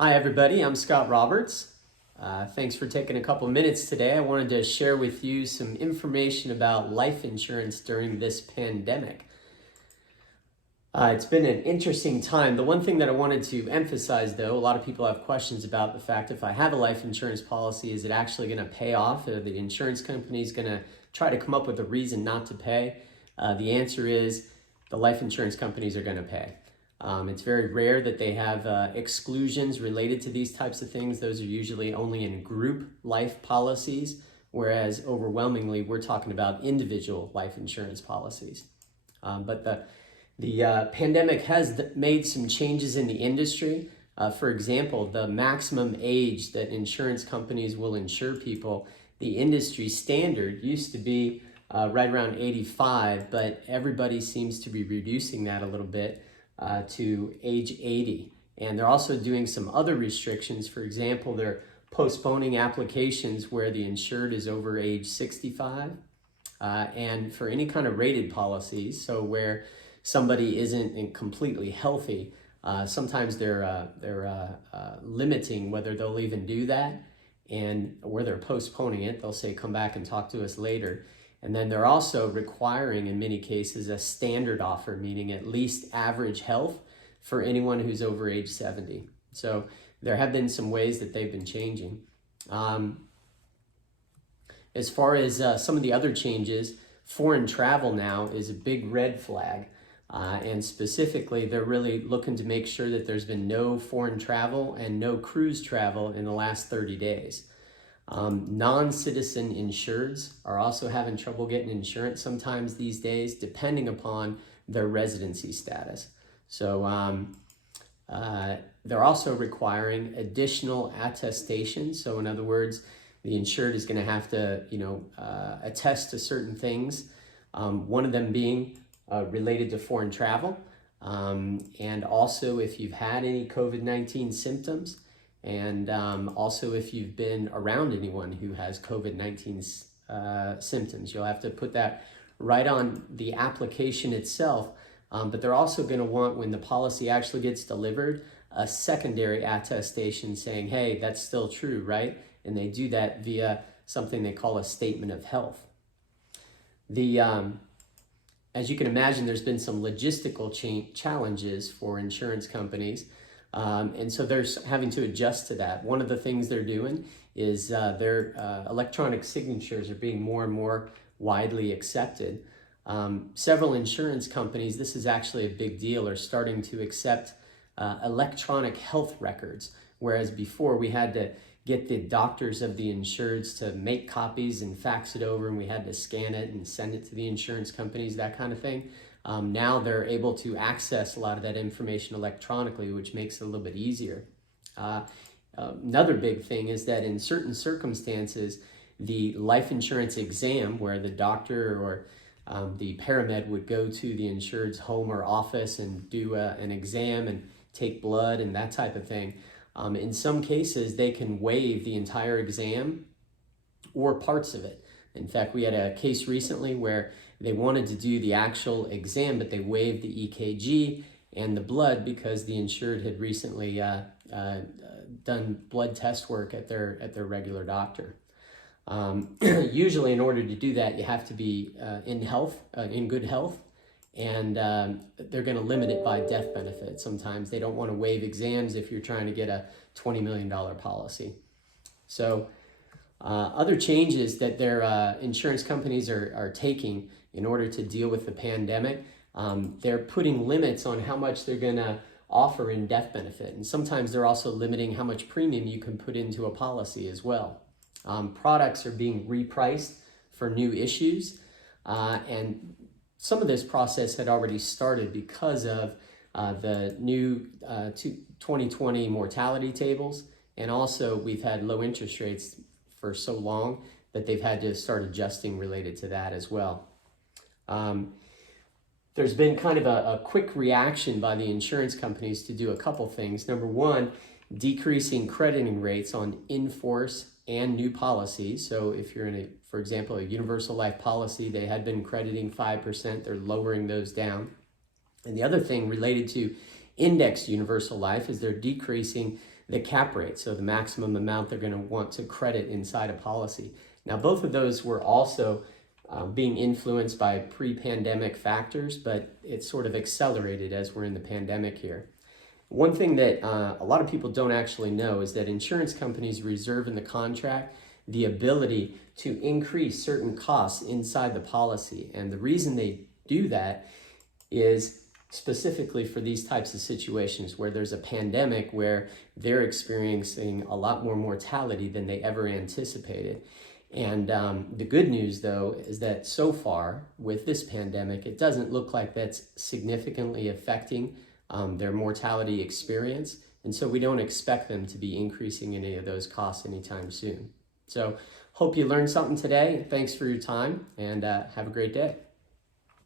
Hi everybody, I'm Scott Roberts. Thanks for taking a couple minutes today. I wanted to share with you some information about life insurance during this pandemic. It's been an interesting time. The one thing that I wanted to emphasize though, a lot of people have questions about the fact if I have a life insurance policy, is it actually going to pay off? Are the insurance companies going to try to come up with a reason not to pay? The answer is the life insurance companies are going to pay. It's very rare that they have exclusions related to these types of things. Those are usually only in group life policies, whereas overwhelmingly we're talking about individual life insurance policies. But the pandemic has made some changes in the industry. For example, the maximum age that insurance companies will insure people, the industry standard used to be right around 85, but everybody seems to be reducing that a little bit to age 80. And they're also doing some other restrictions. For example, they're postponing applications where the insured is over age 65. And for any kind of rated policies, so where somebody isn't completely healthy, sometimes they're limiting whether they'll even do that, and where they're postponing it. They'll say, come back and talk to us later. And then they're also requiring, in many cases, a standard offer, meaning at least average health for anyone who's over age 70. So there have been some ways that they've been changing. As far as some of the other changes, foreign travel now is a big red flag. And specifically, they're really looking to make sure that there's been no foreign travel and no cruise travel in the last 30 days. Non-citizen insureds are also having trouble getting insurance sometimes these days, depending upon their residency status. So they're also requiring additional attestation. So in other words, the insured is going to have to, attest to certain things. One of them being related to foreign travel, and also if you've had any COVID-19 symptoms. And also, if you've been around anyone who has COVID-19 symptoms, you'll have to put that right on the application itself. But they're also going to want, when the policy actually gets delivered, a secondary attestation saying, hey, that's still true, right? And they do that via something they call a statement of health. As you can imagine, there's been some logistical challenges for insurance companies. And so they're having to adjust to that. One of the things they're doing is their electronic signatures are being more and more widely accepted. Several insurance companies, this is actually a big deal, are starting to accept electronic health records, whereas before we had to get the doctors of the insureds to make copies and fax it over, and we had to scan it and send it to the insurance companies, that kind of thing. Now they're able to access a lot of that information electronically, which makes it a little bit easier. Another big thing is that in certain circumstances, the life insurance exam, where the doctor or the paramed would go to the insured's home or office and do an exam and take blood and that type of thing, in some cases they can waive the entire exam or parts of it. In fact, we had a case recently where they wanted to do the actual exam, but they waived the EKG and the blood because the insured had recently done blood test work at their regular doctor. Usually, in order to do that, you have to be in good health, and they're going to limit it by death benefit. Sometimes they don't want to waive exams if you're trying to get a $20 million policy. So other changes that their insurance companies are taking in order to deal with the pandemic, they're putting limits on how much they're going to offer in death benefit. And sometimes they're also limiting how much premium you can put into a policy as well. Products are being repriced for new issues. And some of this process had already started because of the new 2020 mortality tables. And also we've had low interest rates for so long that they've had to start adjusting related to that as well. There's been kind of a quick reaction by the insurance companies to do a couple things. Number one, decreasing crediting rates on in-force and new policies. So if you're in for example, a universal life policy, they had been crediting 5%, they're lowering those down. And the other thing related to indexed universal life is they're decreasing the cap rate, so the maximum amount they're going to want to credit inside a policy. Now, both of those were also being influenced by pre-pandemic factors, but it's sort of accelerated as we're in the pandemic here. One thing that a lot of people don't actually know is that insurance companies reserve in the contract the ability to increase certain costs inside the policy. And the reason they do that is specifically for these types of situations where there's a pandemic where they're experiencing a lot more mortality than they ever anticipated. And the good news, though, is that so far with this pandemic, it doesn't look like that's significantly affecting their mortality experience. And so we don't expect them to be increasing any of those costs anytime soon. So hope you learned something today. Thanks for your time, and have a great day.